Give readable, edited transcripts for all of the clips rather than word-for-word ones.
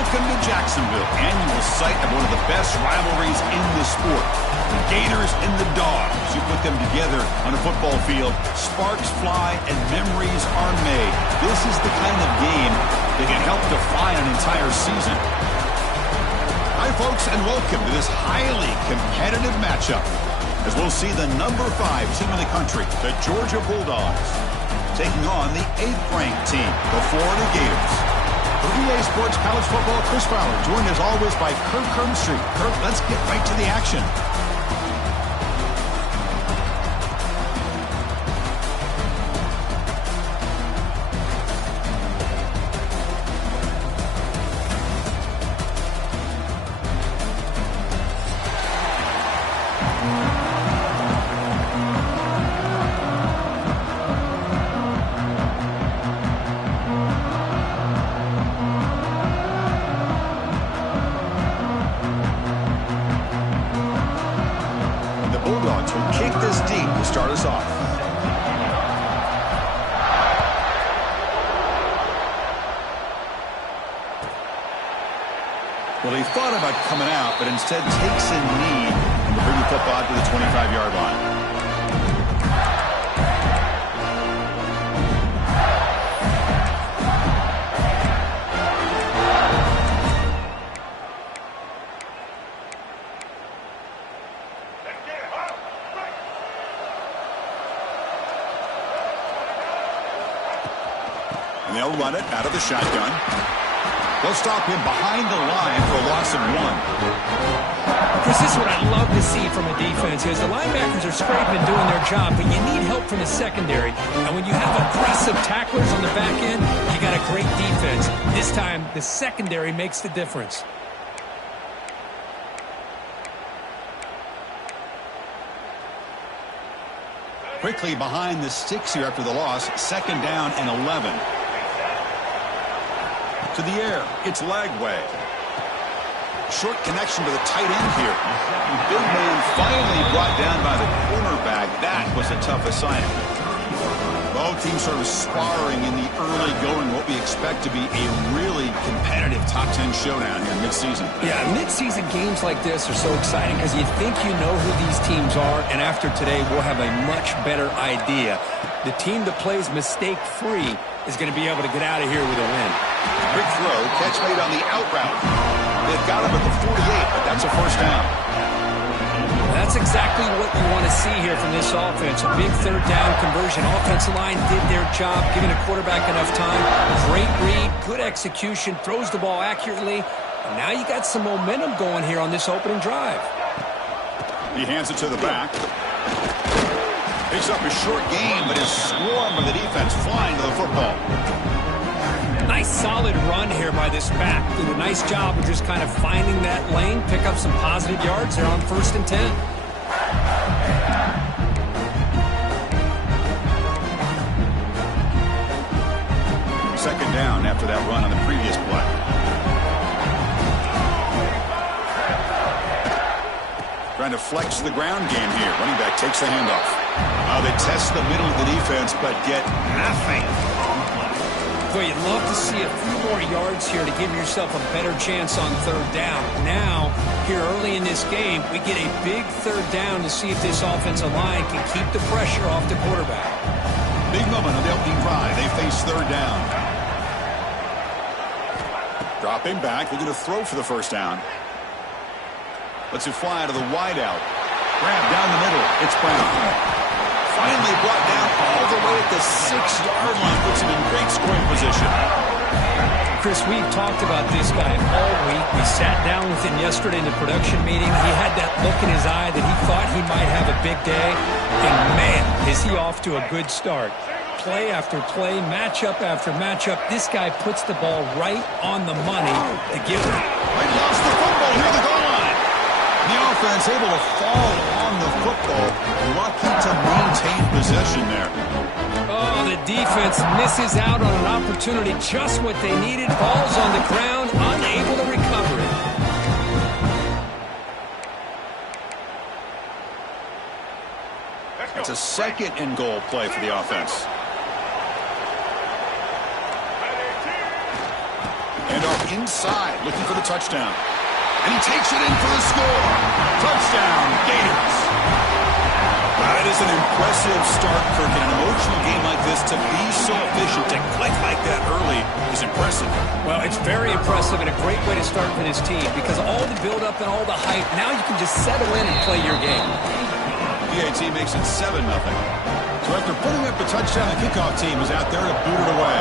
Welcome to Jacksonville, annual site of one of the best rivalries in the sport. The Gators and the Dogs. You put them together on a football field, sparks fly and memories are made. This is the kind of game that can help define an entire season. Hi, folks, and welcome to this highly competitive matchup, as we'll see the number 5 team in the country, the Georgia Bulldogs, taking on the 8th-ranked team, the Florida Gators. For EA Sports College Football, Chris Fowler, joined as always by Kirk Hermstreet. Kirk, let's get right to the action. Will kick this deep to start us off. Well, he thought about coming out, but instead takes a knee and will bring the football to the 25-yard line. And they'll run it out of the shotgun. They'll stop him behind the line for a loss of 1. Chris, this is what I love to see from a defense is the linebackers are scraping and doing their job, but you need help from the secondary. And when you have aggressive tacklers on the back end, you got a great defense. This time, the secondary makes the difference. Quickly behind the sticks here after the loss, 2nd down and 11. To the air, it's Lagway. Short connection to the tight end here. Big man finally brought down by the cornerback. That was a tough assignment. Both teams sort of sparring in the early going, what we expect to be a really competitive top 10 showdown here mid-season. Yeah, mid-season games like this are so exciting because you think you know who these teams are, and after today we'll have a much better idea. The team that plays mistake-free is going to be able to get out of here with a win. Big throw, catch made on the out route. They've got him at the 48, but that's a first down. That's exactly what you want to see here from this offense. A big 3rd down conversion. Offensive line did their job, giving the quarterback enough time. Great read, good execution, throws the ball accurately. And now you got some momentum going here on this opening drive. He hands it to the back. Picks up a short gain, but is swarmed by the defense flying to the football. Nice solid run here by this back. Did a nice job of just kind of finding that lane, pick up some positive yards there on 1st and 10. Second down after that run on the previous play. Trying to flex the ground game here. Running back takes the handoff. They test the middle of the defense, but get nothing. Boy, you'd love to see a few more yards here to give yourself a better chance on 3rd down. Now, here early in this game, we get a big 3rd down to see if this offensive line can keep the pressure off the quarterback. Big moment on the opening drive. They face 3rd down. Dropping back, looking to throw for the first down. Lets it fly to the wideout. Grab down the middle. It's Brown. Finally brought down all the way at the 6-yard line. Puts him in great scoring position. Chris, we've talked about this guy all week. We sat down with him yesterday in the production meeting. He had that look in his eye that he thought he might have a big day. And, man, is he off to a good start. Play after play, matchup after matchup. This guy puts the ball right on the money to give him. They lost the football near the goal line. The offense able to fall on the football. Lucky to maintain possession there. Oh, the defense misses out on an opportunity. Just what they needed. Ball's on the ground, unable to recover it. It's a 2nd and goal play for the offense. And are inside, looking for the touchdown. And he takes it in for the score. Touchdown, Gators. That is an impressive start, Kirk. In an emotional game like this, to be so efficient, to click like that early is impressive. Well, it's very impressive and a great way to start for this team because all the build-up and all the hype, now you can just settle in and play your game. PAT makes it 7-0. So after putting up the touchdown, the kickoff team is out there to boot it away.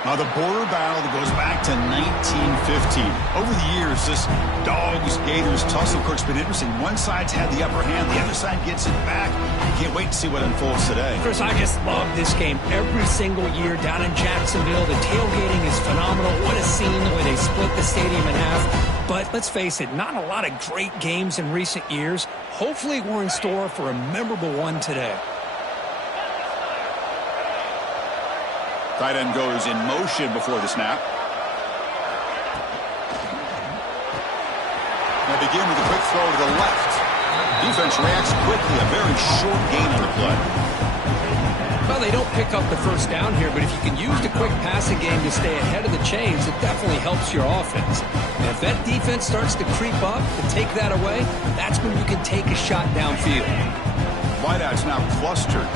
Now the border battle that goes back to 1915. Over the years, this Dogs-Gators tussle, Kirk's been interesting. One side's had the upper hand, the other side gets it back. You can't wait to see what unfolds today. Chris, I just love this game every single year down in Jacksonville. The tailgating is phenomenal. What a scene the way they split the stadium in half. But let's face it, not a lot of great games in recent years. Hopefully we're in store for a memorable one today. Tight end goes in motion before the snap. They begin with a quick throw to the left. Defense reacts quickly. A very short gain on the play. Well, they don't pick up the first down here, but if you can use the quick passing game to stay ahead of the chains, it definitely helps your offense. And if that defense starts to creep up to take that away, that's when you can take a shot downfield. Wideouts now clustered.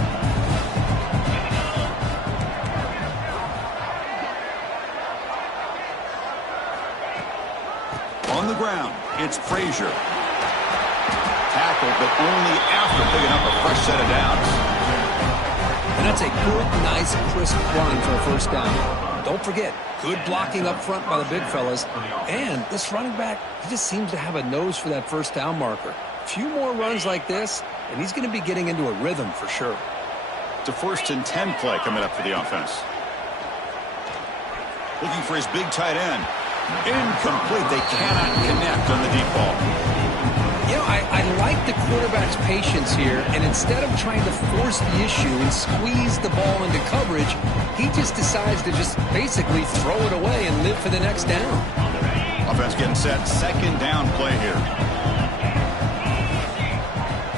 On the ground, it's Frazier. Tackled, but only after picking up a fresh set of downs. And that's a good, nice, crisp run for a first down. Don't forget, good blocking up front by the big fellas. And this running back, he just seems to have a nose for that first down marker. A few more runs like this, and he's going to be getting into a rhythm for sure. It's a 1st and 10 play coming up for the offense. Looking for his big tight end. Incomplete. They cannot connect on the deep ball. You know, I like the quarterback's patience here, and instead of trying to force the issue and squeeze the ball into coverage, he just decides to just basically throw it away and live for the next down. Offense getting set. 2nd down play here.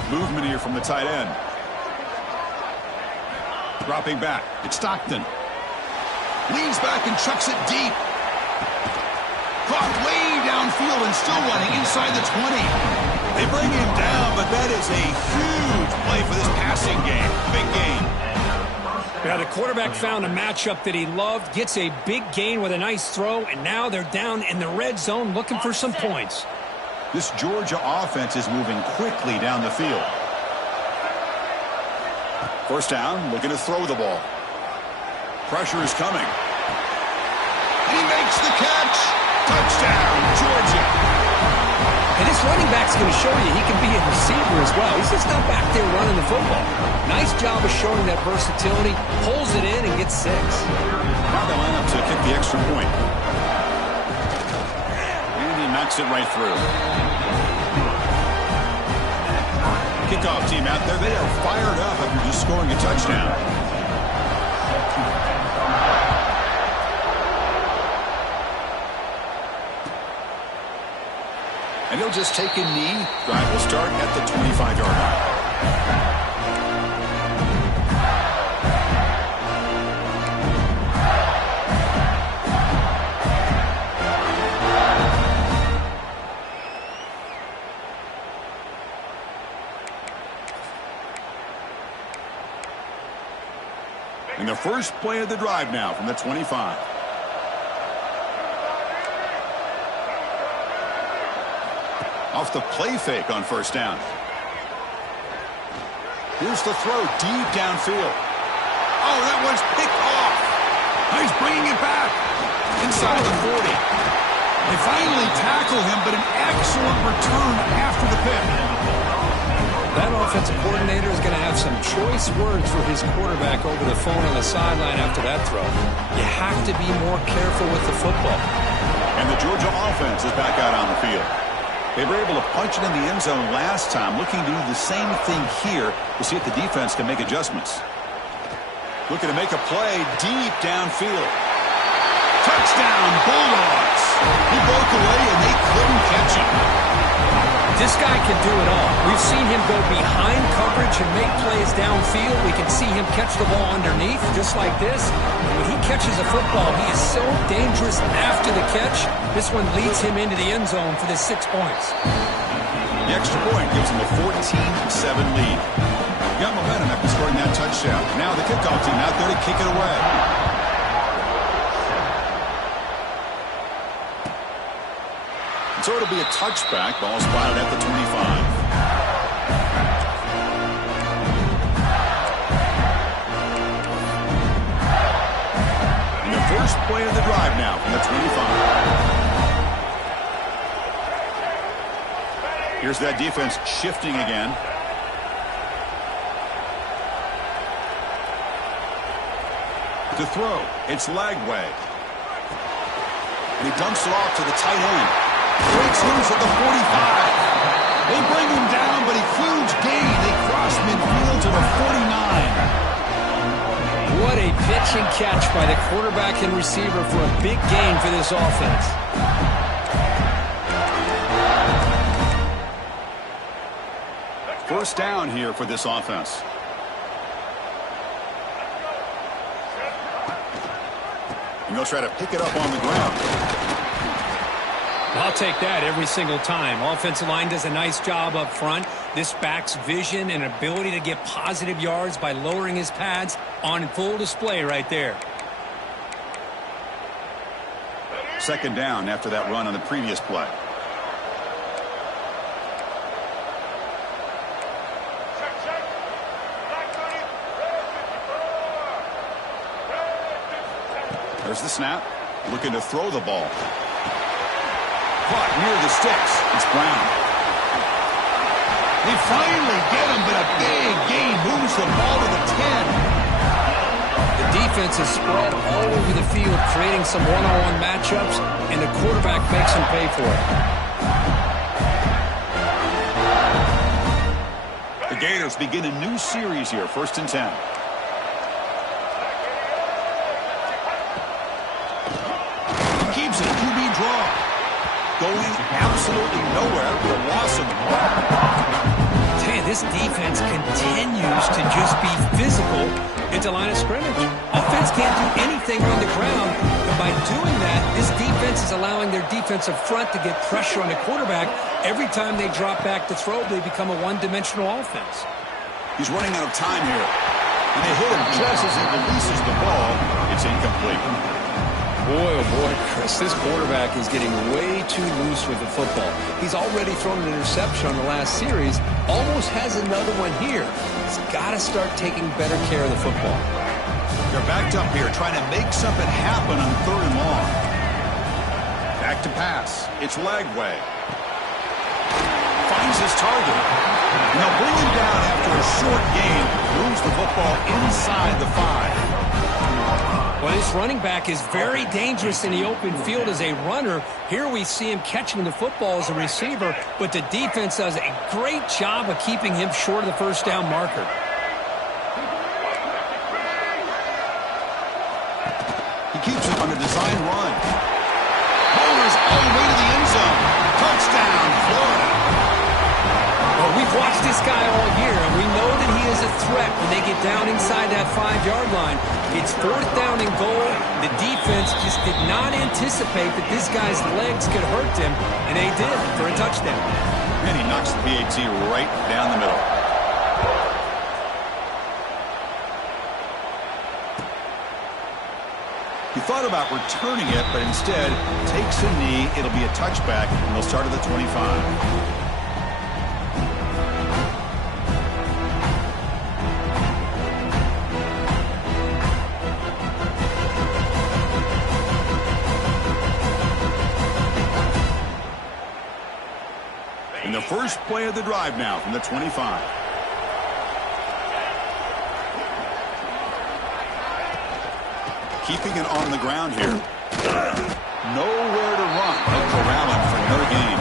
Movement here from the tight end. Dropping back. It's Stockton. Leans back and chucks it deep. Caught way downfield and still running inside the 20. They bring him down, but that is a huge play for this passing game. Big gain. Yeah, the quarterback found a matchup that he loved, gets a big gain with a nice throw, and now they're down in the red zone looking for some points. This Georgia offense is moving quickly down the field. First down, looking to throw the ball. Pressure is coming. He makes the catch. Touchdown, Georgia. And this running back's going to show you he can be a receiver as well. He's just not back there running the football. Nice job of showing that versatility. Pulls it in and gets 6. Now they line up to kick the extra point. And he knocks it right through. Kickoff team out there. They are fired up after just scoring a touchdown. And he'll just take a knee. Drive will start at the 25-yard line. And the first play of the drive now from the 25. Off the play fake on first down. Here's the throw deep downfield. Oh, that one's picked off. He's bringing it back inside the 40. They finally tackle him, but an excellent return after the pick. That offensive coordinator is going to have some choice words for his quarterback over the phone on the sideline after that throw. You have to be more careful with the football. And the Georgia offense is back out on the field. They were able to punch it in the end zone last time, looking to do the same thing here to see if the defense can make adjustments. Looking to make a play deep downfield. Touchdown, Bulldogs. He broke away, and they couldn't catch him. This guy can do it all. We've seen him go behind coverage and make plays downfield. We can see him catch the ball underneath, just like this. And when he catches a football, he is so dangerous after the catch. This one leads him into the end zone for the 6 points. The extra point gives him a 14-7 lead. Got momentum after scoring that touchdown. Now the kickoff team out there to kick it away. So it'll be a touchback. Ball spotted at the 25. And the first play of the drive now from the 25. Here's that defense shifting again. To throw, it's Lagway. And he dumps it off to the tight end. Breaks loose at the 45. They bring him down, but a huge gain. They cross midfield to the 49. What a pitch and catch by the quarterback and receiver for a big gain for this offense. First down here for this offense. And they'll try to pick it up on the ground. I'll take that every single time. Offensive line does a nice job up front. This back's vision and ability to get positive yards by lowering his pads on full display right there. Second down after that run on the previous play. There's the snap. Looking to throw the ball. Caught near the sticks. It's Brown. They finally get him, but a big gain moves the ball to the 10. The defense is spread all over the field, creating some one-on-one matchups, and the quarterback makes him pay for it. The Gators begin a new series here, 1st and 10. He keeps it, QB draw. Going absolutely nowhere with a loss of the ball. Damn, this defense continues to just be physical at the line of scrimmage. Offense can't do anything on the ground, but by doing that, this defense is allowing their defensive front to get pressure on the quarterback. Every time they drop back to throw, they become a one-dimensional offense. He's running out of time here. And they hit him just as he releases the ball. It's incomplete. Boy, oh boy, Chris, this quarterback is getting way too loose with the football. He's already thrown an interception on the last series, almost has another one here. He's got to start taking better care of the football. They're backed up here, trying to make something happen on 3rd and long. Back to pass. It's Lagway. Finds his target. And they'll bring him down after a short gain. Moves the football inside the 5. Well, this running back is very dangerous in the open field as a runner. Here we see him catching the football as a receiver, but the defense does a great job of keeping him short of the first down marker. He keeps it on a design run. Bowlers all the way to the end zone. Touchdown, Florida. Well, we've watched this guy all year, and we know that he is a threat when they get down inside that 5-yard line. It's 4th down and goal. The defense just did not anticipate that this guy's legs could hurt him, and they did for a touchdown. And he knocks the PAT right down the middle. He thought about returning it, but instead takes a knee. It'll be a touchback, and they'll start at the 25. In the first play of the drive now from the 25. Keeping it on the ground here. Nowhere to run. They'll corral him for no gain.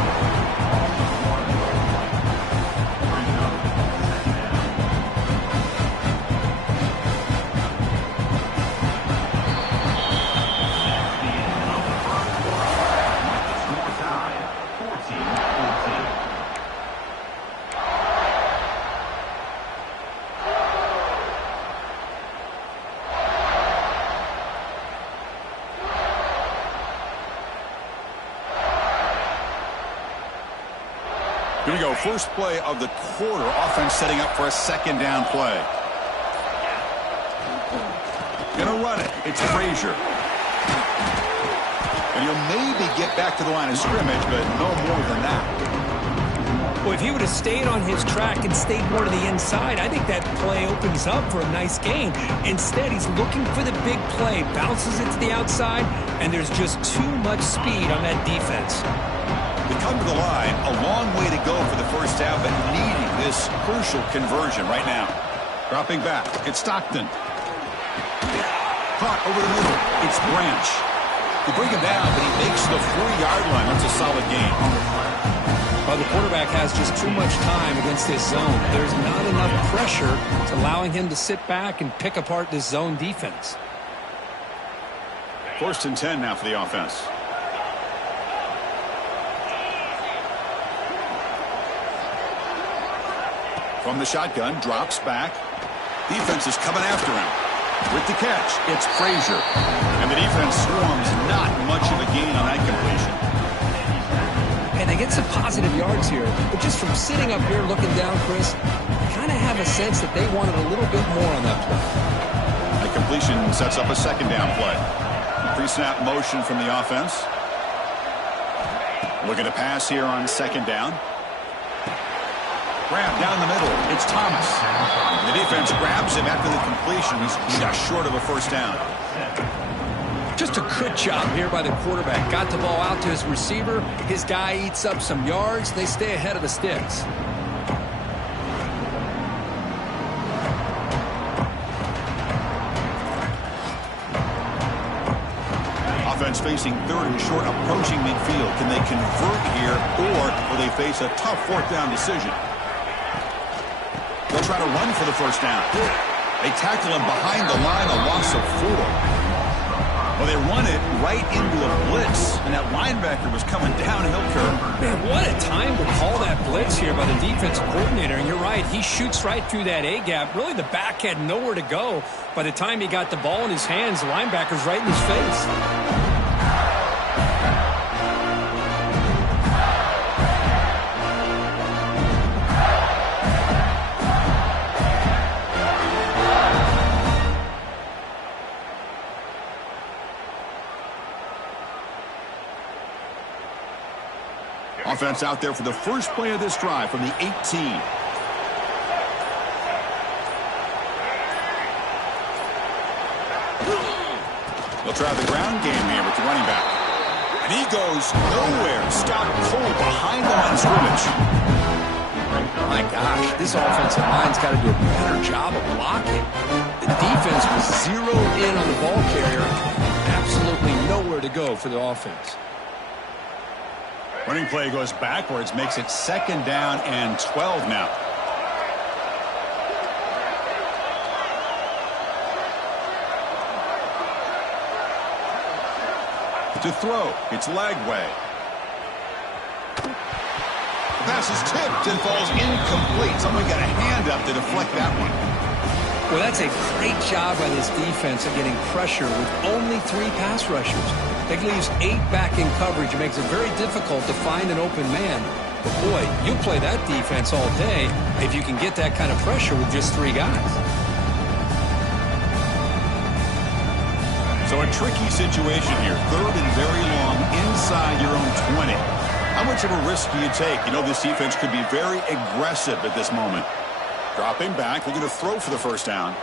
Here we go. First play of the quarter. Offense setting up for a second down play. Gonna run it. It's Frazier. And he'll maybe get back to the line of scrimmage, but no more than that. Well, if he would have stayed on his track and stayed more to the inside, I think that play opens up for a nice gain. Instead, he's looking for the big play, bounces it to the outside, and there's just too much speed on that defense. They come to the line, a long way to go for the first down, but needing this crucial conversion right now. Dropping back, it's Stockton. Caught over the middle, it's Branch. They bring him down, but he makes the 4-yard line. That's a solid gain. Well, the quarterback has just too much time against this zone. There's not enough pressure to allowing him to sit back and pick apart this zone defense. 1st and 10 now for the offense. From the shotgun, drops back. Defense is coming after him. With the catch, it's Frazier. And the defense swarms, not much of a gain on that completion. And they get some positive yards here, but just from sitting up here looking down, Chris, I kind of have a sense that they wanted a little bit more on that play. That completion sets up a second down play. Pre-snap motion from the offense. Looking to pass here on second down. Grab down the middle. It's Thomas. The defense grabs him after the completion. He's just short of a first down. Just a good job here by the quarterback. Got the ball out to his receiver. His guy eats up some yards. They stay ahead of the sticks. Offense facing 3rd and short, approaching midfield. Can they convert here, or will they face a tough 4th down decision? They'll try to run for the first down. They tackle him behind the line, a loss of 4. Well, they run it right into a blitz, and that linebacker was coming downhill curve. Man, what a time to call that blitz here by the defensive coordinator. And you're right, he shoots right through that A-gap. Really, the back had nowhere to go. By the time he got the ball in his hands, the linebacker's right in his face. Offense out there for the first play of this drive from the 18. They'll try the ground game here with the running back. And he goes nowhere. Stopped cold behind the line of scrimmage. My gosh, this offensive line's got to do a better job of blocking. The defense was zeroed in on the ball carrier. Absolutely nowhere to go for the offense. Running play goes backwards, makes it 2nd down and 12 now. To throw, it's Lagway. The pass is tipped and falls incomplete. Someone got a hand up to deflect that one. Well, that's a great job by this defense of getting pressure with only 3 pass rushers. That leaves 8 back in coverage. It makes it very difficult to find an open man. But boy, you play that defense all day if you can get that kind of pressure with just 3 guys. So a tricky situation here. 3rd and very long inside your own 20. How much of a risk do you take? You know this defense could be very aggressive at this moment. Dropping back, looking to throw for the first down.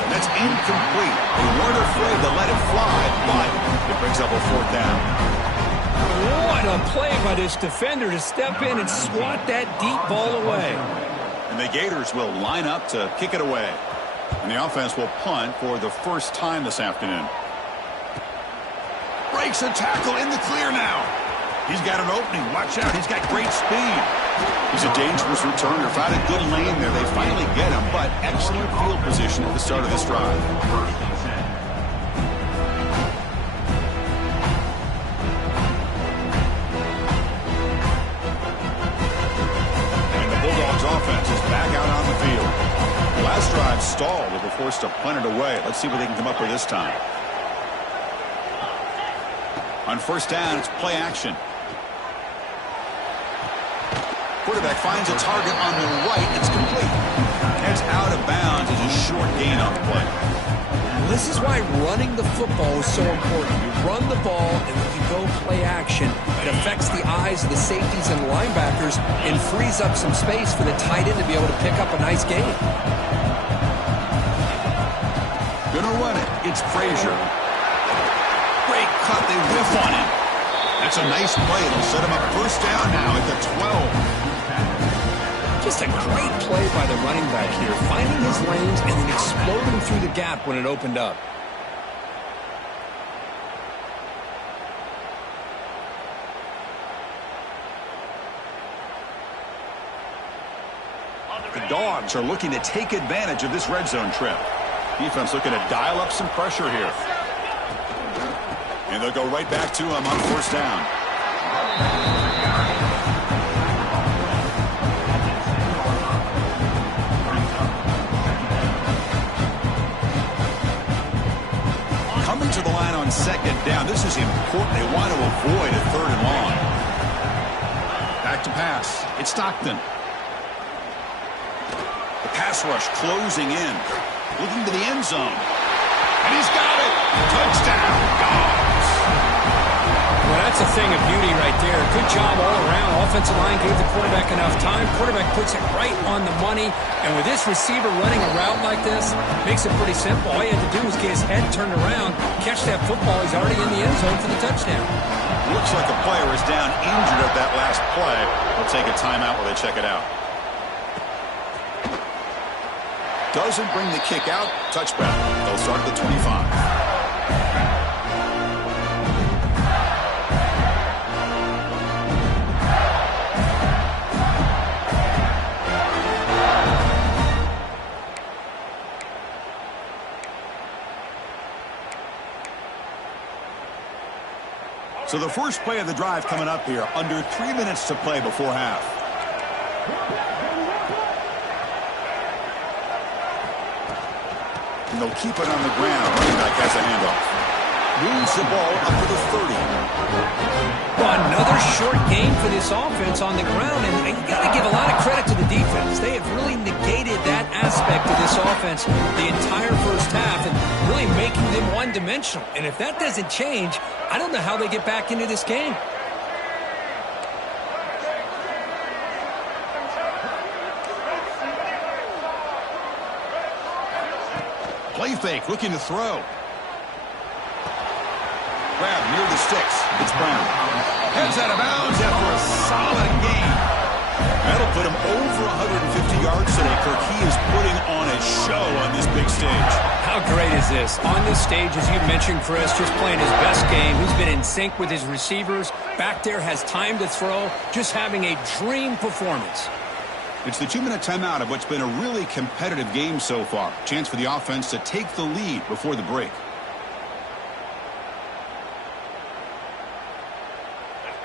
And that's incomplete. They weren't afraid to let it fly, but it brings up a 4th down. What a play by this defender to step in and swat that deep ball away. And the Gators will line up to kick it away. And the offense will punt for the first time this afternoon. Breaks a tackle in the clear now. He's got an opening. Watch out. He's got great speed. He's a dangerous returner. Found a good lane there. They finally get him, but excellent field position at the start of this drive. And the Bulldogs offense is back out on the field. The last drive stalled. They were forced to punt it away. Let's see what they can come up with this time. On first down, it's play action. quarterback finds a target on the right. It's complete. It's out of bounds as a short gain on the play. This is why running the football is so important. You run the ball, and when you go play action, it affects the eyes of the safeties and linebackers and frees up some space for the tight end to be able to pick up a nice gain. Gonna run it. It's Frazier. Great cut. They whiff on it. That's a nice play. It'll set him up first down now at the 12. Just a great play by the running back here, finding his lanes and then exploding through the gap when it opened up. The Dogs are looking to take advantage of this red zone trip. Defense looking to dial up some pressure here. And they'll go right back to him on first down. Coming to the line on second down. This is important. They want to avoid a third and long. Back to pass. It's Stockton. The pass rush closing in. Looking to the end zone. And he's got it. Touchdown, Dogs. Well, that's a thing of beauty right there. Good job all around. Offensive line gave the quarterback enough time. Quarterback puts it right on the money. And with this receiver running a route like this, makes it pretty simple. All you have to do is get his head turned around, catch that football. He's already in the end zone for the touchdown. Looks like a player is down injured at that last play. They'll take a timeout while they check it out. Doesn't bring the kick out. Touchback. They'll start at the 25. So the first play of the drive coming up here. Under 3 minutes to play before half. And they'll keep it on the ground. Running back has a handoff. Moves the ball up to the 30. Well, another short game for this offense on the ground, and you got to give a lot of credit to the defense. They have really negated that aspect of this offense the entire first half and really making them one-dimensional. And if that doesn't change, I don't know how they get back into this game. Play fake, looking to throw. Grab near the sticks. It's Brown. Heads out of bounds after a solid gain. That'll put him over 150 yards today. Kirk, he is putting on a show on this big stage. How great is this? On this stage, as you mentioned, Chris, just playing his best game. He's been in sync with his receivers. Back there, has time to throw. Just having a dream performance. It's the 2-minute timeout of what's been a really competitive game so far. Chance for the offense to take the lead before the break.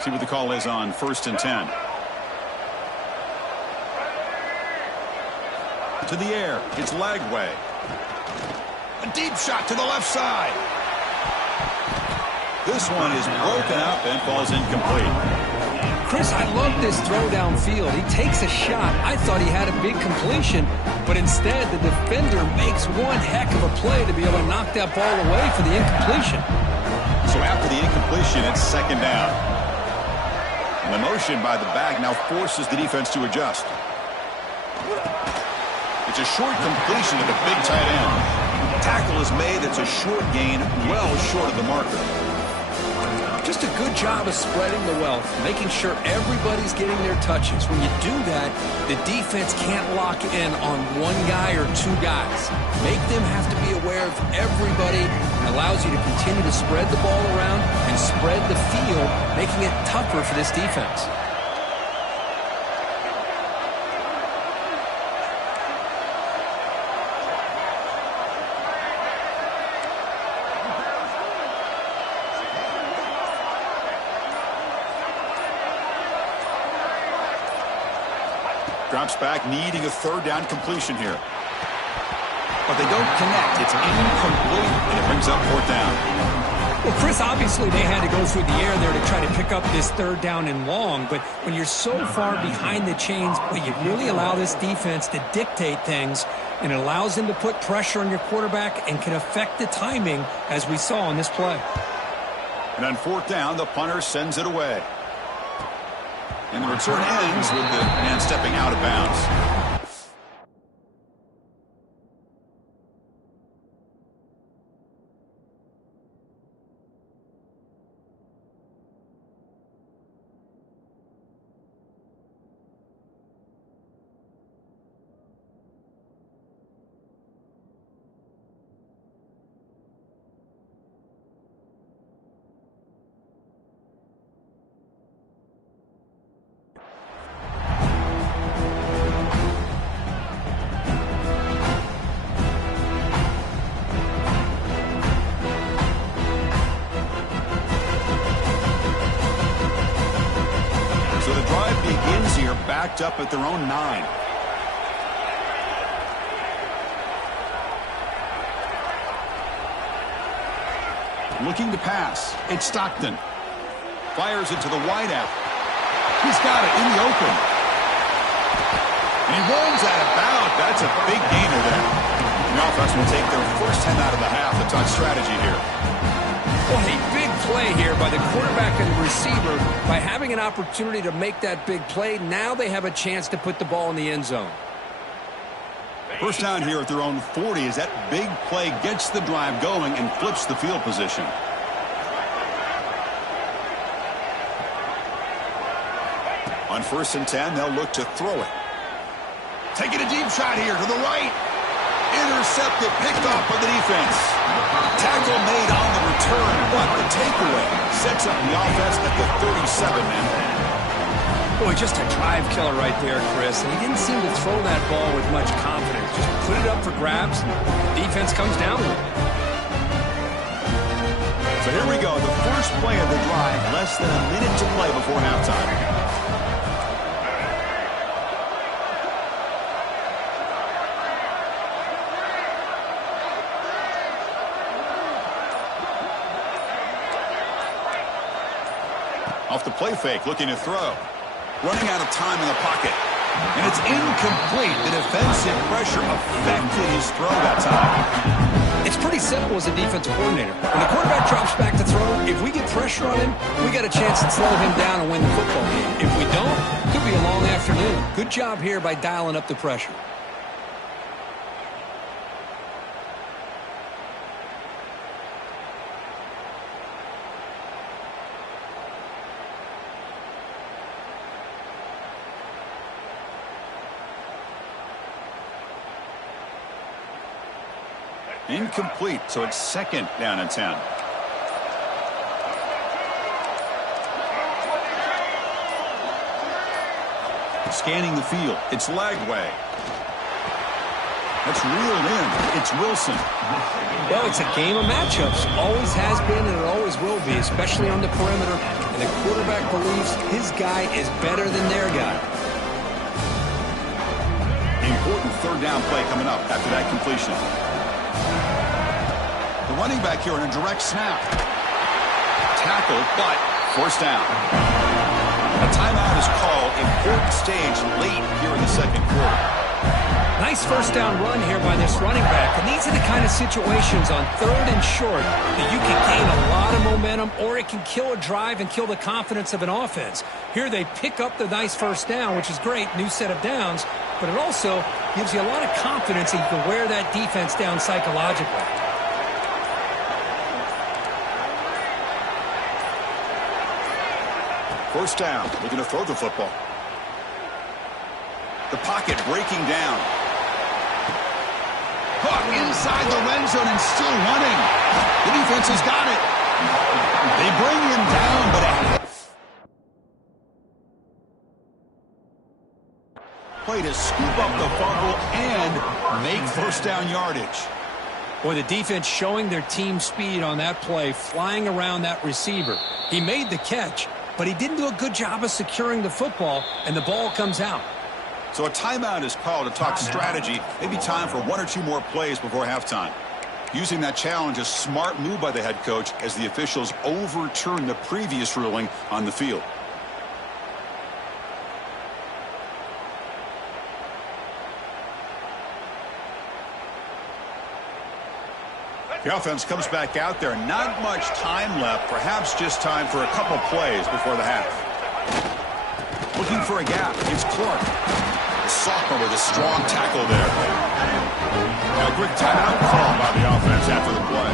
See what the call is on 1st and 10. To the air. It's Lagway. A deep shot to the left side. This one is broken up and falls incomplete. Chris, I love this throw downfield. He takes a shot. I thought he had a big completion, but instead the defender makes one heck of a play to be able to knock that ball away for the incompletion. So after the incompletion, it's second down. And the motion by the back now forces the defense to adjust. It's a short completion to the big tight end. Tackle is made. It's a short gain, well short of the marker. Just a good job of spreading the wealth, making sure everybody's getting their touches. When you do that, the defense can't lock in on one guy or two guys. Make them have to be aware of everybody, and allows you to continue to spread the ball around and spread the field, making it tougher for this defense. Drops back, needing a third down completion here. But they don't connect. It's incomplete, and it brings up fourth down. Well, Chris, obviously they had to go through the air there to try to pick up this third down and long, but when you're so far behind the chains, well, you really allow this defense to dictate things, and it allows them to put pressure on your quarterback and can affect the timing, as we saw on this play. And on fourth down, the punter sends it away. And the return ends with the man stepping out of bounds. Backed up at their own 9. Looking to pass. It's Stockton. Fires it to the wideout. He's got it in the open. And he rolls out of bounds. That's a big gainer there. The offense will take their first 10 out of the half. It's on strategy here. Well, a big play here by the quarterback and the receiver. By having an opportunity to make that big play, now they have a chance to put the ball in the end zone. First down here at their own 40 as that big play gets the drive going and flips the field position. On 1st and 10, they'll look to throw it. Taking a deep shot here to the right. Intercepted, picked off by the defense. Tackle made on the return, but the takeaway sets up the offense at the 37-man. Boy, just a drive killer right there, Chris. And he didn't seem to throw that ball with much confidence. Just put it up for grabs, and the defense comes down with it. So here we go, the first play of the drive, less than a minute to play before halftime. Off the play fake, looking to throw. Running out of time in the pocket. And it's incomplete. The defensive pressure affected his throw that time. It's pretty simple as a defensive coordinator. When the quarterback drops back to throw, if we get pressure on him, we got a chance to slow him down and win the football game. If we don't, it could be a long afternoon. Good job here by dialing up the pressure. Incomplete, so it's 2nd down and 10. Scanning the field, it's Lagway. That's reeled in, it's Wilson. Well, it's a game of matchups. Always has been and it always will be, especially on the perimeter. And the quarterback believes his guy is better than their guy. Important 3rd down play coming up after that completion. The running back here in a direct snap. Tackle, but forced down. A timeout is called. Important stage late here in the 2nd quarter. Nice 1st down run here by this running back. And these are the kind of situations on 3rd and short that you can gain a lot of momentum, or it can kill a drive and kill the confidence of an offense. Here they pick up the nice 1st down, which is great, new set of downs, but it also gives you a lot of confidence that you can wear that defense down psychologically. First down, looking to throw the football. The pocket breaking down. Caught inside the red zone and still running. The defense has got it. They bring him down, but play to scoop up the fumble and make 1st down yardage. Boy, the defense showing their team speed on that play, flying around that receiver. He made the catch, but he didn't do a good job of securing the football, and the ball comes out. So a timeout is called to talk strategy. Maybe time for 1 or 2 more plays before halftime. Using that challenge, a smart move by the head coach as the officials overturn the previous ruling on the field. The offense comes back out there. Not much time left. Perhaps just time for a couple plays before the half. Looking for a gap. It's Clark. The sophomore with a strong tackle there. Now a quick timeout call by the offense after the play.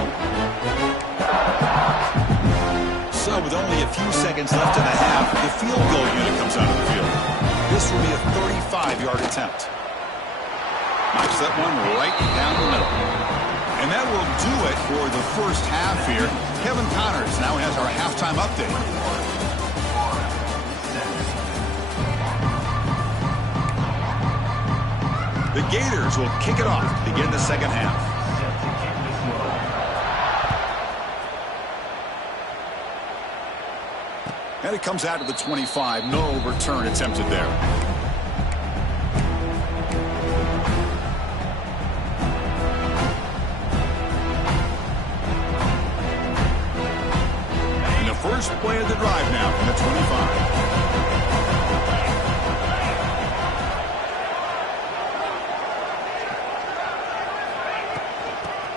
So with only a few seconds left in the half, the field goal unit comes out of the field. This will be a 35-yard attempt. Knocks that one right down the middle. And that will do it for the first half here. Kevin Connors now has our halftime update. The Gators will kick it off to begin the second half. And it comes out to the 25. No return attempted there. And the first play of the drive now from the 25.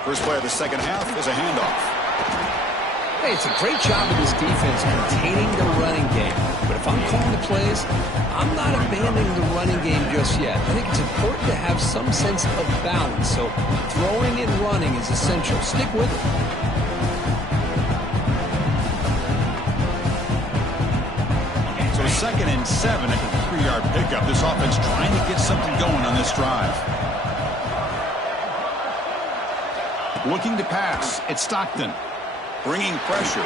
First play of the second half is a handoff. Hey, it's a great job of this defense containing the running game. But if I'm calling the plays, I'm not abandoning the running game just yet. I think it's important to have some sense of balance. So throwing and running is essential. Stick with it. So 2nd and 7 at the 3-yard pickup. This offense trying to get something going on this drive. Looking to pass. It's Stockton. Bringing pressure.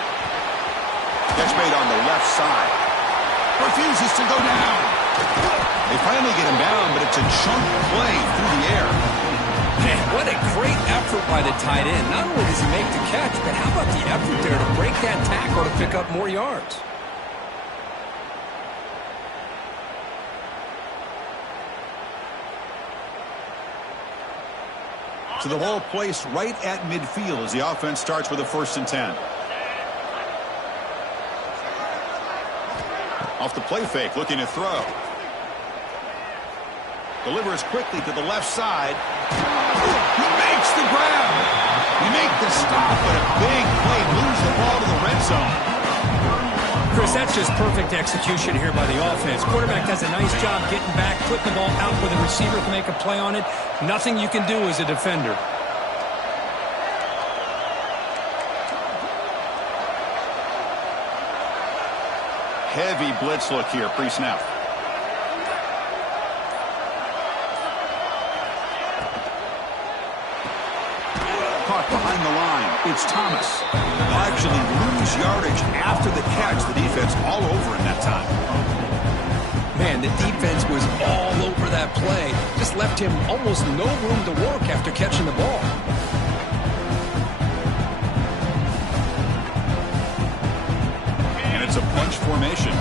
Catch made on the left side. Refuses to go down. They finally get him down, but it's a chunk play through the air. Man, what a great effort by the tight end. Not only does he make the catch, but how about the effort there to break that tackle to pick up more yards? So the ball placed right at midfield as the offense starts with a 1st and 10. Off the play fake, looking to throw. Delivers quickly to the left side. He makes the grab. He makes the stop, but a big play moves the ball to the red zone. Chris, that's just perfect execution here by the offense. Quarterback does a nice job getting back, putting the ball out where the receiver can make a play on it. Nothing you can do as a defender. Heavy blitz look here, pre-snap. Caught behind the line. It's Thomas. They'll actually lose yardage after the catch. The defense all over him that time. Man, the defense was all over that play. Just left him almost no room to work after catching the ball. And it's a bunch formation.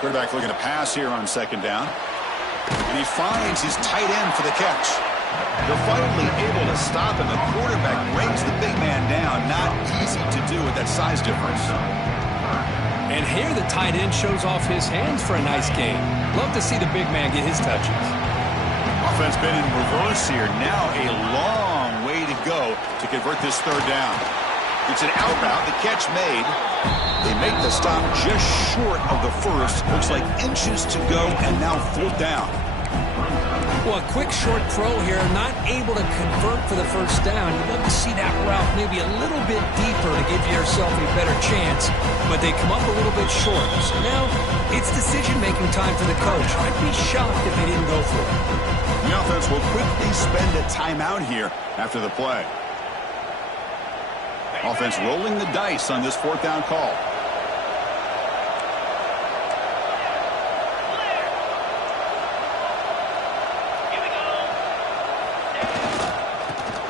Quarterback looking to pass here on 2nd down. And he finds his tight end for the catch. They're finally able to stop him. The quarterback brings the big man down. Not easy to do with that size difference. And here the tight end shows off his hands for a nice game. Love to see the big man get his touches. Offense been in reverse here. Now a long way to go to convert this 3rd down. It's an out route. The catch made. They make the stop just short of the first. Looks like inches to go, and now 4th down. Well, a quick short throw here, not able to convert for the 1st down. You'd love to see that route maybe a little bit deeper to give yourself a better chance, but they come up a little bit short. So now it's decision-making time for the coach. I'd be shocked if they didn't go for it. The offense will quickly spend a timeout here after the play. Offense rolling the dice on this 4th down call.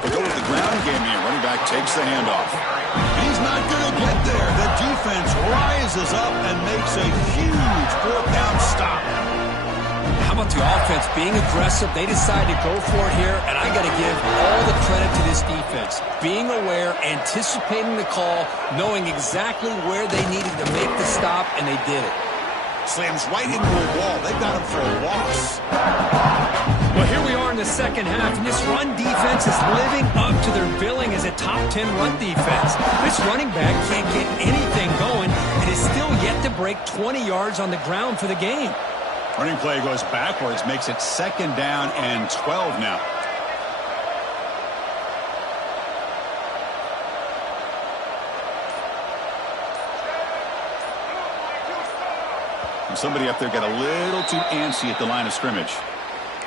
They go with the ground game here. Running back takes the handoff. And he's not going to get there. The defense rises rises up and makes a huge fourth down stop. How about the offense being aggressive? They decided to go for it here, and I got to give all the credit to this defense. Being aware, anticipating the call, knowing exactly where they needed to make the stop, and they did it. Slams right into a wall. They got him for a loss. Well, here we are in the second half, and this run defense is living up to their billing as a top 10 run defense. This running back can't get anything going and is still yet to break 20 yards on the ground for the game. Running play goes backwards, makes it 2nd down and 12 now. And somebody up there got a little too antsy at the line of scrimmage.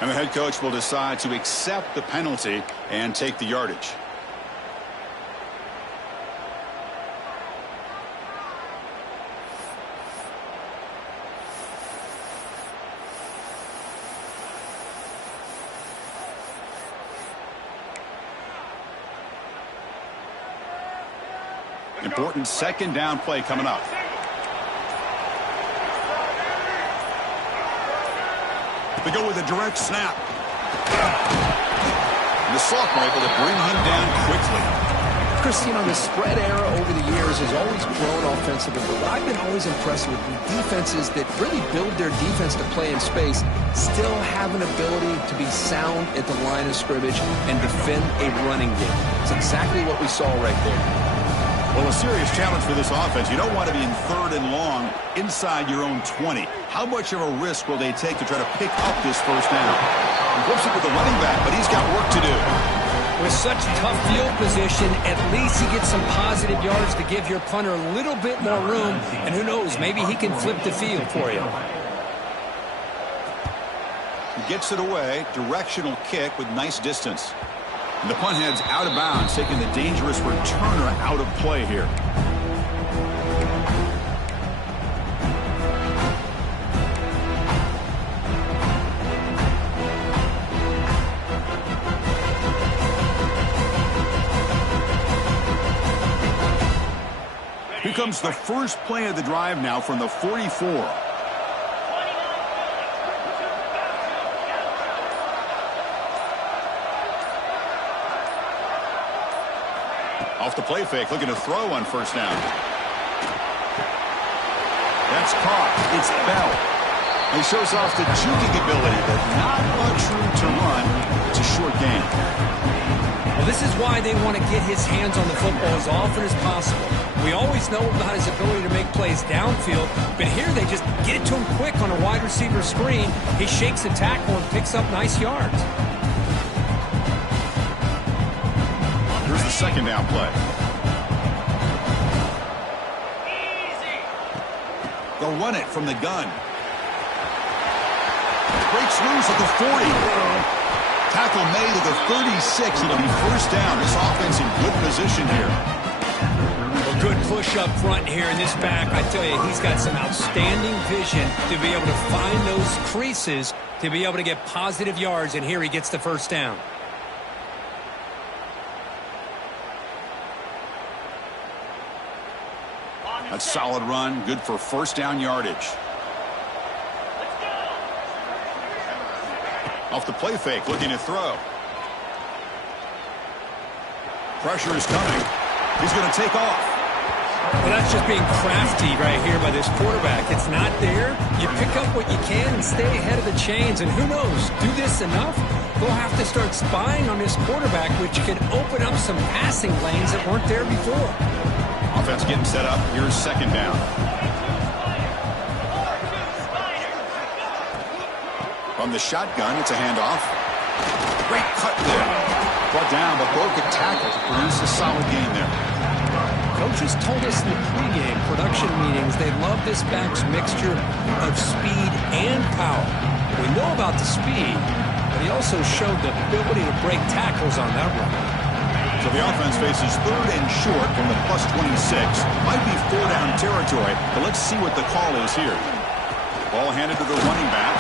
And the head coach will decide to accept the penalty and take the yardage. Important 2nd down play coming up. They go with a direct snap. The sophomore able to bring him down quickly. Chris, you know, the spread era over the years has always grown offensively, but I've been always impressed with defenses that really build their defense to play in space, still have an ability to be sound at the line of scrimmage and defend a running game. It's exactly what we saw right there. Well, a serious challenge for this offense. You don't want to be in 3rd and long inside your own 20. How much of a risk will they take to try to pick up this first down? Flips it with the running back, but he's got work to do. With such tough field position, at least he gets some positive yards to give your punter a little bit more room. And who knows, maybe he can flip the field for you. He gets it away. Directional kick with nice distance. And the punt heads out of bounds, taking the dangerous returner out of play here. Here comes the first play of the drive now from the 44. Off the play fake, looking to throw on first down. That's caught. It's Bell. He shows off the juking ability, but not much room to run. It's a short game. Well, this is why they want to get his hands on the football as often as possible. We always know about his ability to make plays downfield, but here they just get it to him quick on a wide receiver screen. He shakes the tackle and picks up nice yards. Here's the 2nd down play. They'll run it from the gun. Breaks loose at the 40. Tackle made at the 36. It'll be first down. This offense in good position here. A good push up front here in this back. I tell you, he's got some outstanding vision to be able to find those creases to be able to get positive yards, and here he gets the first down. A solid run, good for first down yardage. Off the play fake, looking to throw. Pressure is coming. He's going to take off. Well, that's just being crafty right here by this quarterback. It's not there. You pick up what you can and stay ahead of the chains. And who knows, do this enough, they'll have to start spying on this quarterback, which can open up some passing lanes that weren't there before. Offense getting set up. Here's 2nd down. From the shotgun, it's a handoff. Great cut there. Brought down, but broke a tackle to produce a solid gain there. Coaches told us in the pregame production meetings they love this back's mixture of speed and power. We know about the speed, but he also showed the ability to break tackles on that run. So the offense faces 3rd and short from the +26. Might be 4-down territory, but let's see what the call is here. Ball handed to the running back.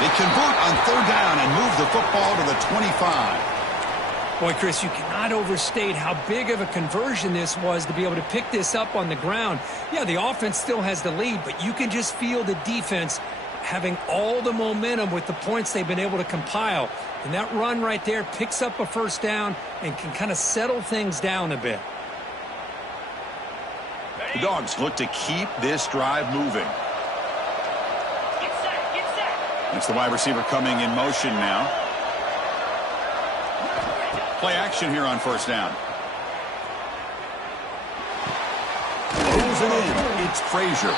They convert on 3rd down and move the football to the 25. Boy, Chris, you cannot overstate how big of a conversion this was to be able to pick this up on the ground. Yeah, the offense still has the lead, but you can just feel the defense having all the momentum with the points they've been able to compile. And that run right there picks up a first down and can kind of settle things down a bit. The Dogs look to keep this drive moving. It's the wide receiver coming in motion now. Play action here on first down. Throws it in. It's Frazier.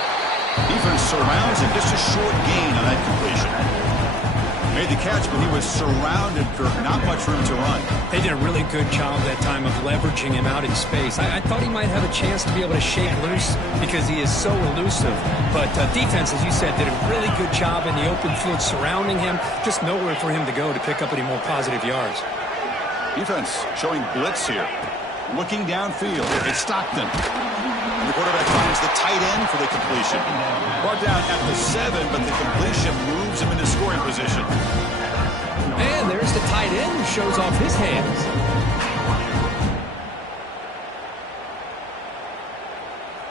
Defense surrounds him. Just a short gain on that completion. Made the catch, but he was surrounded for not much room to run. They did a really good job that time of leveraging him out in space. I thought he might have a chance to be able to shake loose because he is so elusive. But defense, as you said, did a really good job in the open field surrounding him. Just nowhere for him to go to pick up any more positive yards. Defense showing blitz here. Looking downfield. It's Stockton. And the quarterback finds the tight end for the completion. Brought down at the 7, but the completion moves him into scoring position. And there's the tight end who shows off his hands.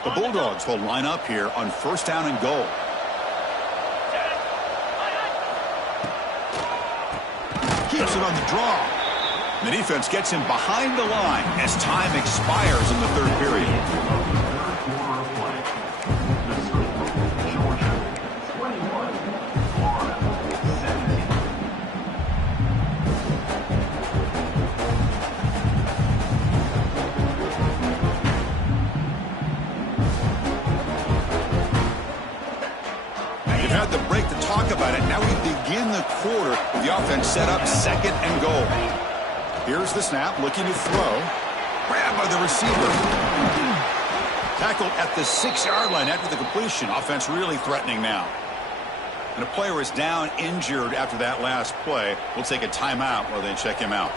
The Bulldogs will line up here on first down and goal. Keeps it on the draw. The defense gets him behind the line as time expires in the third period. They've had the break to talk about it. Now we begin the quarter with the offense set up second and goal. Here's the snap, looking to throw. Grabbed by the receiver. Tackled at the 6-yard line after the completion. Offense really threatening now. And a player is down injured after that last play. We'll take a timeout while they check him out.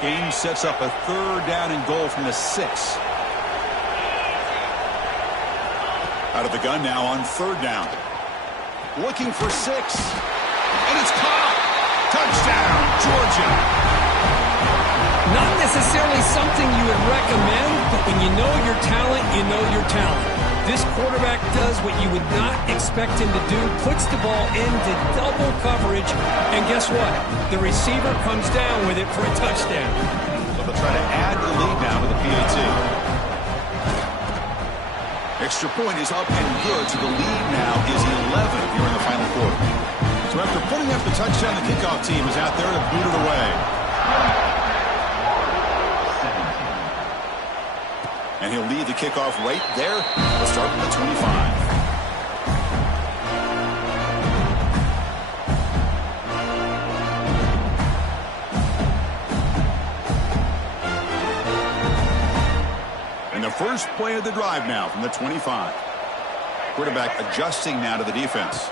Game sets up a third down and goal from the 6. Out of the gun now on third down. Looking for 6. And it's caught. Touchdown, Georgia. Not necessarily something you would recommend, but when you know your talent, you know your talent. This quarterback does what you would not expect him to do, puts the ball into double coverage, and guess what? The receiver comes down with it for a touchdown. So they'll try to add the lead now with the PAT. Extra point is up and good, so the lead now is 11 here in the final quarter. So after putting up the touchdown, the kickoff team is out there to boot it away. And he'll lead the kickoff right there. We'll start from the 25. And the first play of the drive now from the 25. Quarterback adjusting now to the defense.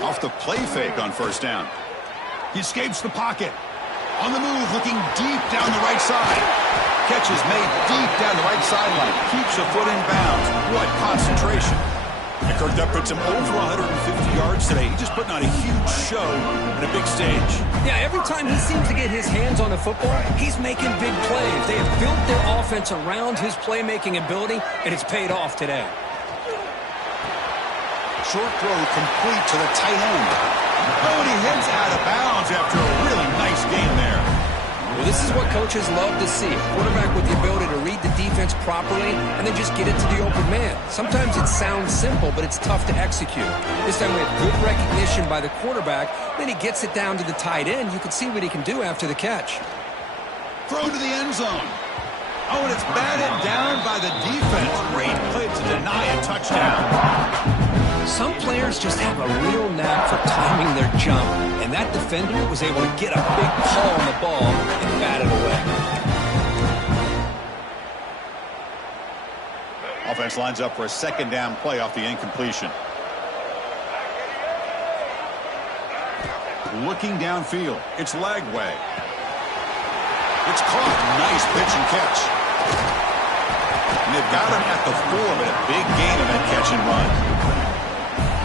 Off the play fake on first down. He escapes the pocket. On the move, looking deep down the right side. Catch is made deep down the right sideline. Keeps a foot in bounds. What concentration. And Kirk, that puts him over 150 yards today. He's just putting on a huge show on a big stage. Yeah, every time he seems to get his hands on the football, he's making big plays. They have built their offense around his playmaking ability, and it's paid off today. Short throw complete to the tight end. Oh, and he heads out of bounds after a really nice game there. Well, this is what coaches love to see. A quarterback with the ability to read the defense properly and then just get it to the open man. Sometimes it sounds simple, but it's tough to execute. This time we have good recognition by the quarterback. Then he gets it down to the tight end. You can see what he can do after the catch. Throw to the end zone. Oh, and it's batted down by the defense. Great play to deny a touchdown. Some players just have a real knack for timing their jump, and that defender was able to get a big paw on the ball and bat it away. Offense lines up for a second down play off the incompletion. Looking downfield. It's Lagway. It's caught. Nice pitch and catch. And they've got him at the 4, but a big gain on that catch and run.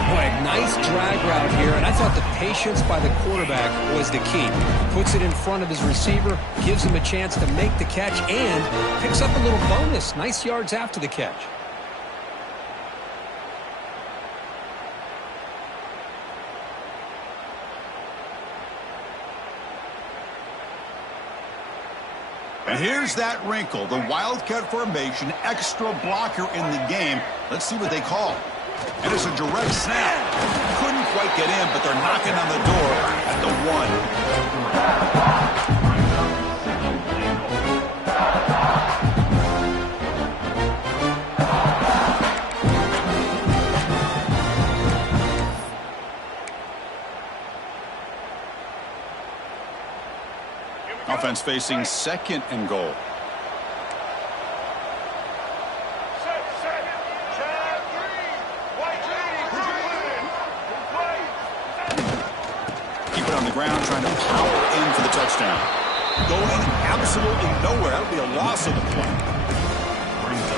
Boy, nice drag route here, and I thought the patience by the quarterback was the key. Puts it in front of his receiver, gives him a chance to make the catch, and picks up a little bonus. Nice yards after the catch. And here's that wrinkle, the wildcat formation, extra blocker in the game. Let's see what they call. And it's a direct snap. Couldn't quite get in, but they're knocking on the door at the 1. Offense facing 2nd and goal. On the ground, trying to power in for the touchdown. Going absolutely nowhere. That would be a loss of the play.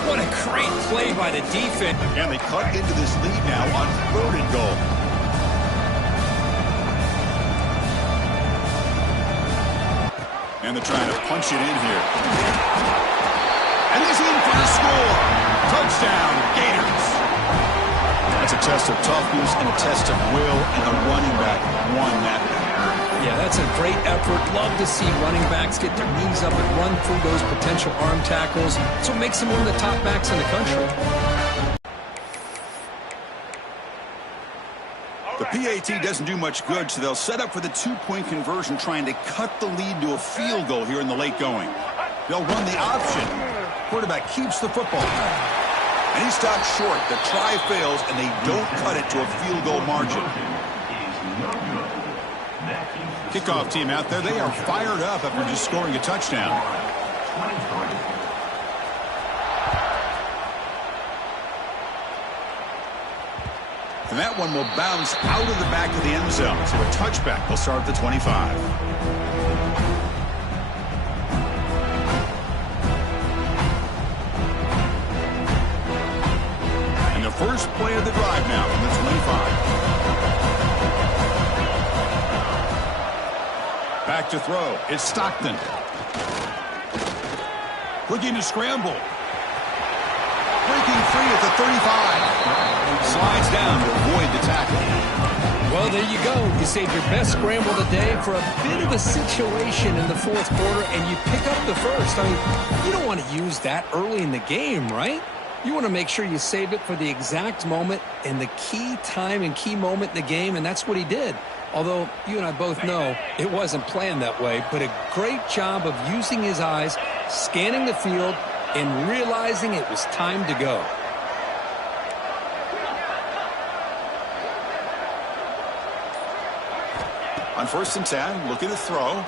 What a great play by the defense. And they cut into this lead now on 3rd and goal. And they're trying to punch it in here. And he's in for the score. Touchdown, Gators. That's a test of toughness and a test of will, and the running back won that. Yeah, that's a great effort. Love to see running backs get their knees up and run through those potential arm tackles. That's what makes them one of the top backs in the country. The PAT doesn't do much good, so they'll set up for the 2-point conversion, trying to cut the lead to a field goal here in the late going. They'll run the option. Quarterback keeps the football. And he stops short. The try fails, and they don't cut it to a field goal margin. Kickoff team out there, they are fired up after just scoring a touchdown. And that one will bounce out of the back of the end zone. So a touchback will start at the 25. And the first play of the drive now from the 25. Back to throw. It's Stockton. Looking to scramble. Breaking free at the 35. Slides down to avoid the tackle. Well, there you go. You saved your best scramble today for a bit of a situation in the 4th quarter, and you pick up the first. I mean, you don't want to use that early in the game, right? You want to make sure you save it for the exact moment and the key time and key moment in the game, and that's what he did. Although you and I both know it wasn't planned that way, but a great job of using his eyes, scanning the field, and realizing it was time to go. On 1st and 10, looking to throw.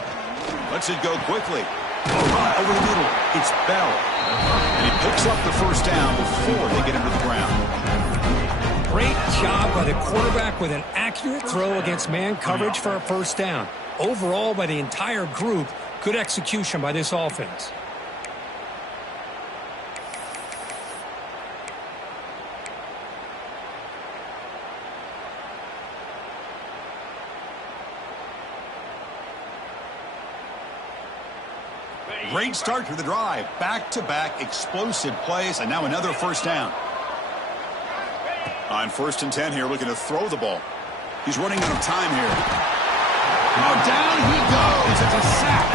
Lets it go quickly. Over the middle, it's Bell. And he picks up the first down before they get him to the ground. Great job by the quarterback with an accurate throw against man coverage for a first down. Overall, by the entire group, good execution by this offense. Great start to the drive. Back-to-back explosive plays, and now another first down. On 1st and 10 here, looking to throw the ball. He's running out of time here. Now down he goes. It's a sack.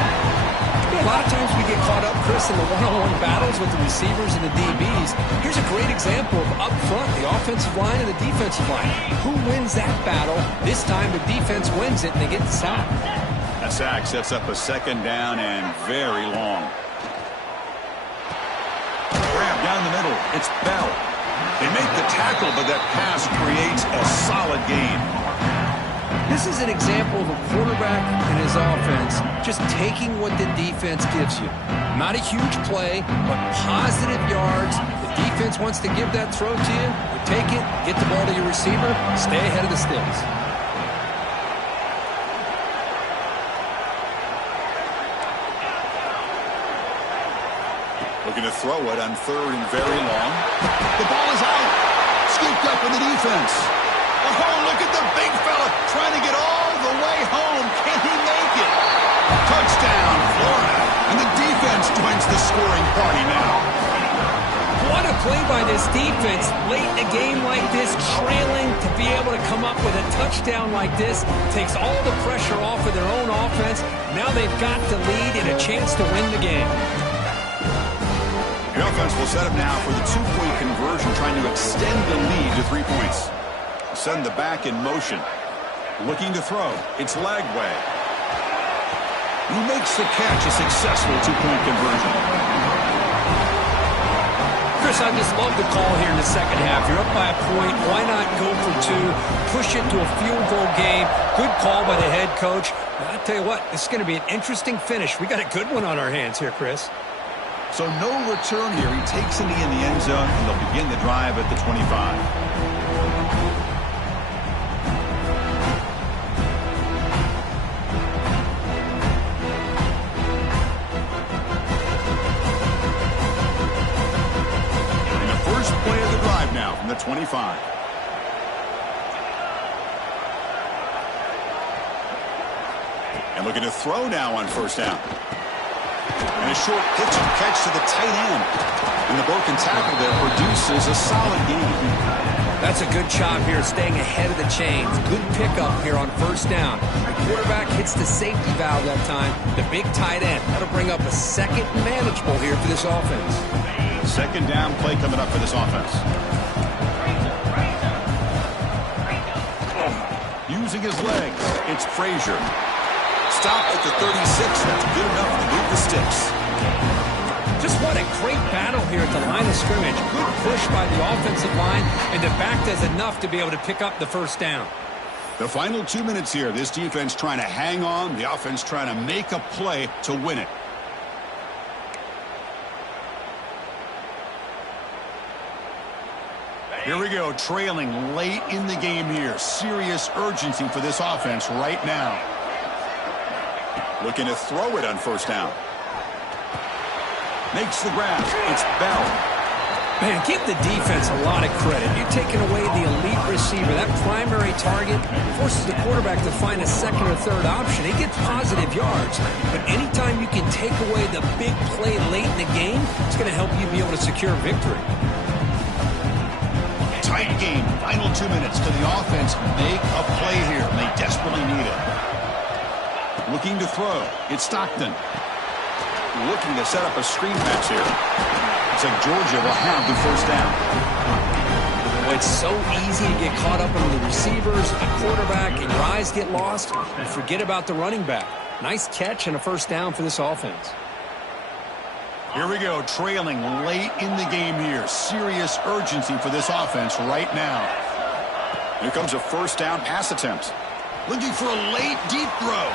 A lot of times we get caught up, Chris, in the one-on-one battles with the receivers and the DBs. Here's a great example of up front, the offensive line and the defensive line. Who wins that battle? This time the defense wins it, and they get the sack. That sack sets up a 2nd down and very long. Grab down the middle. It's Bell. They make the tackle, but that pass creates a solid gain. This is an example of a quarterback and his offense just taking what the defense gives you. Not a huge play, but positive yards. The defense wants to give that throw to you. You take it, get the ball to your receiver, stay ahead of the sticks. Looking to throw it on 3rd and very long. The ball is out. Scooped up in the defense. Oh, look at the big fella trying to get all the way home. Can he make it? Touchdown, Florida. And the defense joins the scoring party now. What a play by this defense late in a game like this, trailing, to be able to come up with a touchdown like this. Takes all the pressure off of their own offense. Now they've got the lead and a chance to win the game. The offense will set up now for the two-point conversion, trying to extend the lead to 3 points. Send the back in motion. Looking to throw. It's Lagway. He makes the catch, a successful two-point conversion. Chris, I just love the call here in the second half. You're up by a point. Why not go for two? Push it to a field goal game. Good call by the head coach. I'll tell you what, this is going to be an interesting finish. We got a good one on our hands here, Chris. So no return here. He takes it in the end zone, and they'll begin the drive at the 25. Play of the drive now from the 25. And looking to throw now on first down. And a short pitch and catch to the tight end. And the broken tackle there produces a solid gain. That's a good job here, staying ahead of the chains. Good pickup here on first down. The quarterback hits the safety valve that time. The big tight end. That'll bring up a second manageable here for this offense. Second down play coming up for this offense. Using his legs, it's Frazier. Stop at the 36. That's good enough to move the sticks. Just what a great battle here at the line of scrimmage. Good push by the offensive line, and the back does enough to be able to pick up the first down. The final 2 minutes here. This defense trying to hang on. The offense trying to make a play to win it. Here we go, trailing late in the game here. Serious urgency for this offense right now. Looking to throw it on first down. Makes the grab. It's Bell. Man, give the defense a lot of credit. You're taking away the elite receiver. That primary target forces the quarterback to find a second or third option. He gets positive yards. But anytime you can take away the big play late in the game, it's going to help you be able to secure victory. Tight game, final 2 minutes. Can the offense make a play here? They desperately need it. Looking to throw. It's Stockton. Looking to set up a screen pass here. Looks like Georgia will have the first down. Well, it's so easy to get caught up in the receivers, the quarterback, and your eyes get lost. And forget about the running back. Nice catch and a first down for this offense. Here we go, trailing late in the game here. Serious urgency for this offense right now. Here comes a first down pass attempt. Looking for a late deep throw.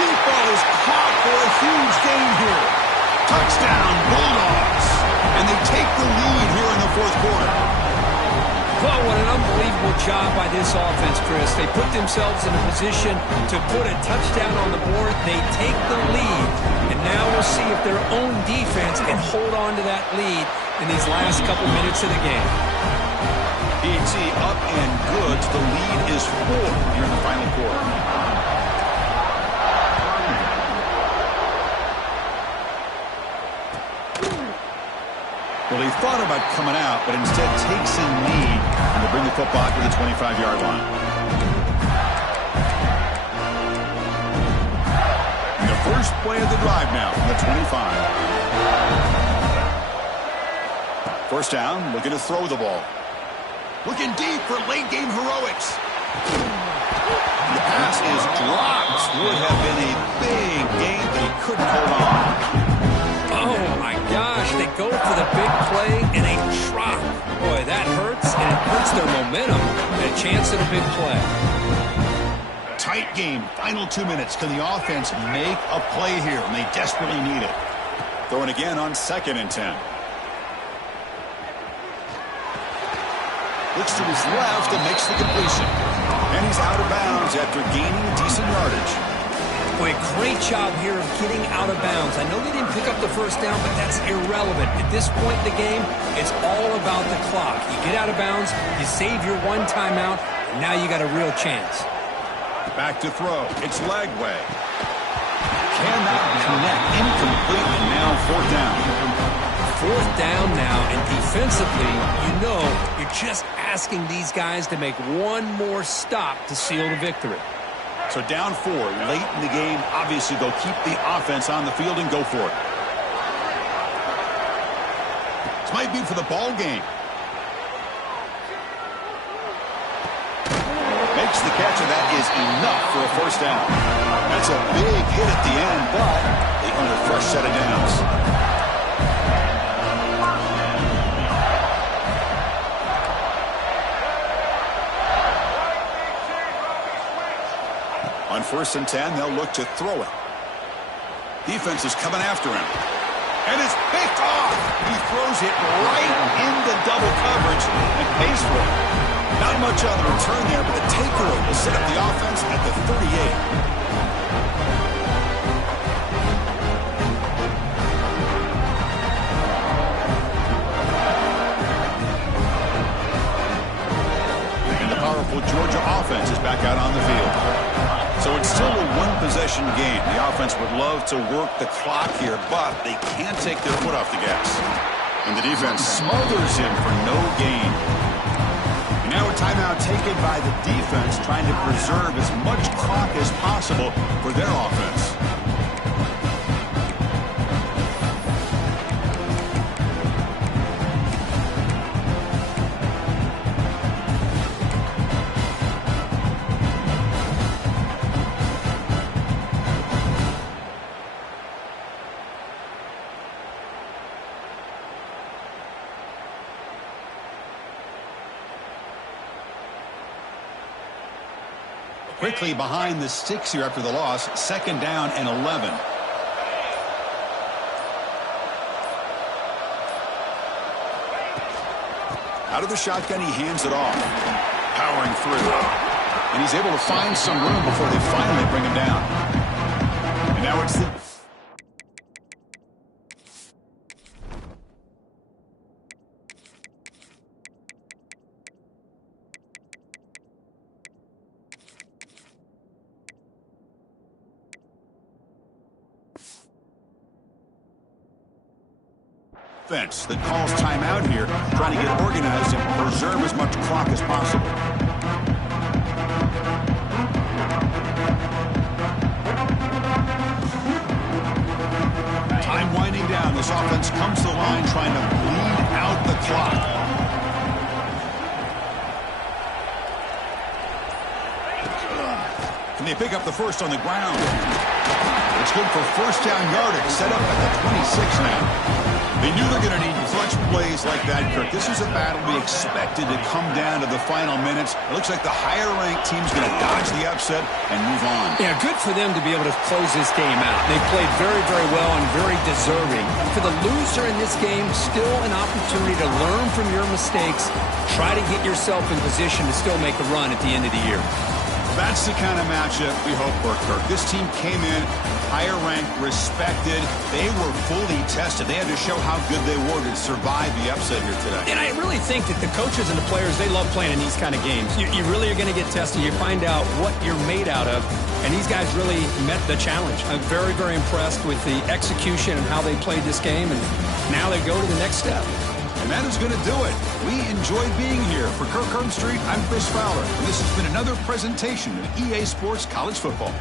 Deep ball is caught for a huge gain here. Touchdown, Bulldogs. And they take the lead here in the fourth quarter. Well, what an unbelievable job by this offense, Chris. They put themselves in a position to put a touchdown on the board. They take the lead. And now we'll see if their own defense can hold on to that lead in these last couple minutes of the game. PAT up and good. The lead is 4 here in the final quarter. Well, he thought about coming out, but instead takes a knee and to bring the football to the 25-yard line. And the first play of the drive now from the 25. First down, looking to throw the ball. Looking deep for late-game heroics. The pass is dropped. Would have been a big gain, but he couldn't hold on. Oh, my gosh. They go for the big play and a drop. Boy, that hurts, and it hurts their momentum. And a chance at a big play. Tight game. Final 2 minutes. Can the offense make a play here? And they desperately need it. Throwing again on 2nd and 10. Looks to his left and makes the completion. And he's out of bounds after gaining decent yardage. Boy, great job here of getting out of bounds. I know they didn't pick up the first down, but that's irrelevant. At this point in the game, it's all about the clock. You get out of bounds, you save your one timeout, and now you got a real chance. Back to throw. It's Lagway. Cannot connect. Incomplete, and now fourth down. Fourth down now, and defensively, you know you're just asking these guys to make one more stop to seal the victory. So down 4, late in the game. Obviously, they'll keep the offense on the field and go for it. This might be for the ball game. Makes the catch, and that is enough for a first down. That's a big hit at the end, but they earn a fresh set of downs. On 1st and 10, they'll look to throw it. Defense is coming after him. And it's picked off. He throws it right into double coverage and pays for it. Not much on the return there, but the takeaway will set up the offense at the 38. Georgia offense is back out on the field. So it's still a one-possession game. The offense would love to work the clock here, but they can't take their foot off the gas. And the defense smothers him for no gain. And now a timeout taken by the defense, trying to preserve as much clock as possible for their offense. Quickly behind the sticks here after the loss. 2nd down and 11. Out of the shotgun, he hands it off. Powering through. And he's able to find some room before they finally bring him down. And now it's the... Defense that calls timeout here, trying to get organized and preserve as much clock as possible. Time winding down. This offense comes to the line trying to bleed out the clock. Can they pick up the first on the ground? It's good for first down yardage, set up at the 26 now. They knew they're going to need clutch plays like that, Kirk. This is a battle we expected to come down to the final minutes. It looks like the higher-ranked team's going to dodge the upset and move on. Yeah, good for them to be able to close this game out. They played very, very well and very deserving. For the loser in this game, still an opportunity to learn from your mistakes. Try to get yourself in position to still make a run at the end of the year. That's the kind of matchup we hope for, Kirk. This team came in higher ranked, respected. They were fully tested. They had to show how good they were to survive the upset here today. And I really think that the coaches and the players, they love playing in these kind of games. You really are going to get tested. You find out what you're made out of. And these guys really met the challenge. I'm very, very impressed with the execution and how they played this game. And now they go to the next step. And that is going to do it. We enjoyed being here. For Kirk Herbstreit, I'm Chris Fowler. And this has been another presentation of EA Sports College Football.